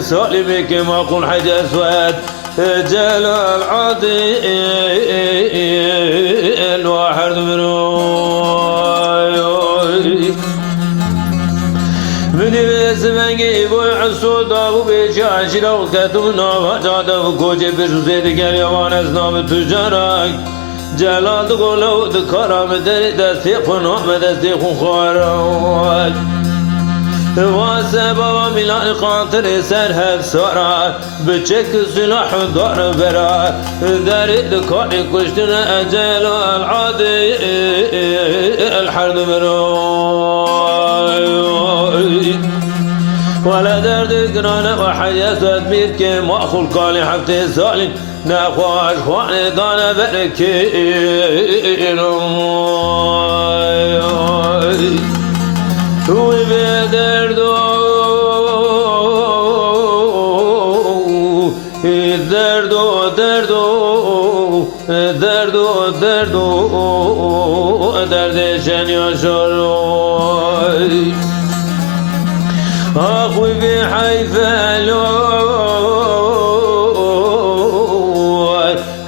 سالم كما قل حج أسود جلال عادل واحد من بسمنگی بوی حسود دابو بیچاشی رو کتو نام جاده و کوچه پیشو زیده گریوان از نام تجارک جلال دو گلو دو کارام دری دستی خونام دستی خون خوارک واسه بابا میلان خاطر سر هف سارا بچک سلاح دار برا داری دکانی کشتن اجل العادی الحرد مروی ولا درد قرانه وحياة أدمير كما أخو القالي حفتي سالي نخواش خواني دانا بركين وبدردو دردو دردو دردو دردو درد شنيا شروي أخوي في حيفا لوي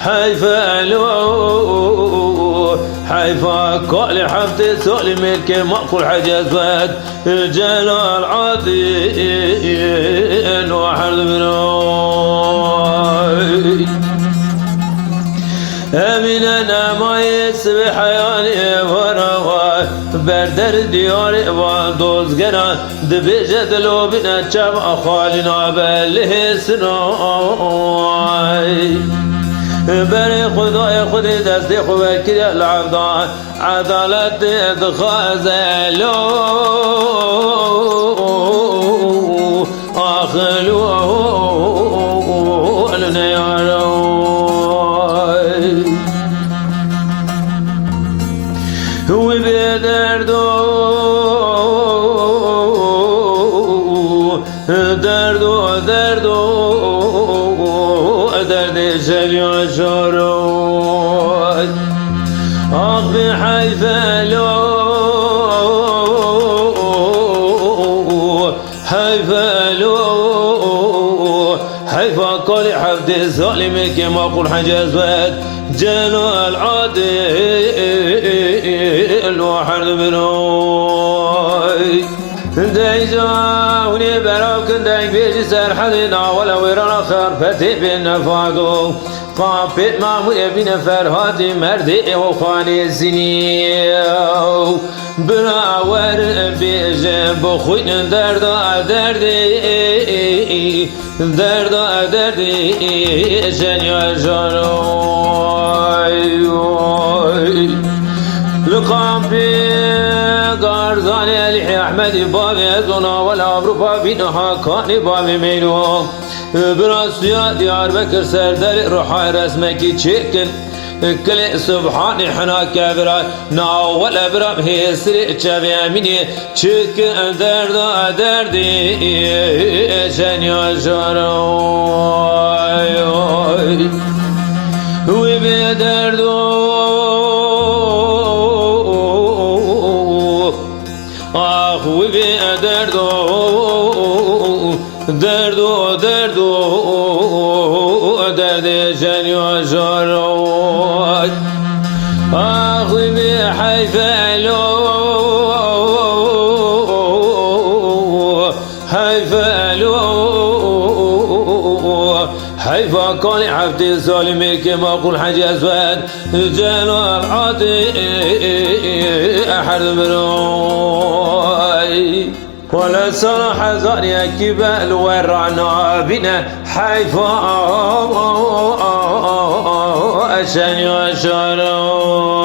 حيفا لوي حيفا كل حفتي سولي ملك مأكل حاجة أسود جلال عادل واحد منوي أمين أنا ما يسبح حياني ورغاي بردر دياري وندوزگران دبیجد لو بنا چم خالنا بله سنای بر خدای خودی دستی خوبه کری العبدان عدالت دخازلو آخلو النيارو هو بدردو دردو دردو درد شريع شروع أخبي حيفا لو حيفا لو حيفا كل حفظ سالم كما قل حجازات جلال عادل واحد منوي دايجاوني براك دايك بيجي سرحدنا ولا ويرانا خير فتي بين فاقو قابت معمول بين فرهاتي مردي وخاني سنيو براور بيجي بخوين دردا دردي دردا دردي شنيا جاروي لقابي قارزاني ألحي أحمد بابي أزونا والأبروبا بينها كاني بابي ميلو براس يا ديار بكر سردر روحي رسمك تشكن كل سبحان حنا كبرا ناول ابرم هسري تشبيمني تشك درد دردي شن يا شروي وبدردو آخ وبدردو دردو دردو درد شن يا شروي آخ بحيفلو حيفلو حيفا كان عبد ظالم كما قول حج أسود جلال عطي أحد مروي ولا صلاح زاني كبال ورعنا بنا حيفا أشان يشارون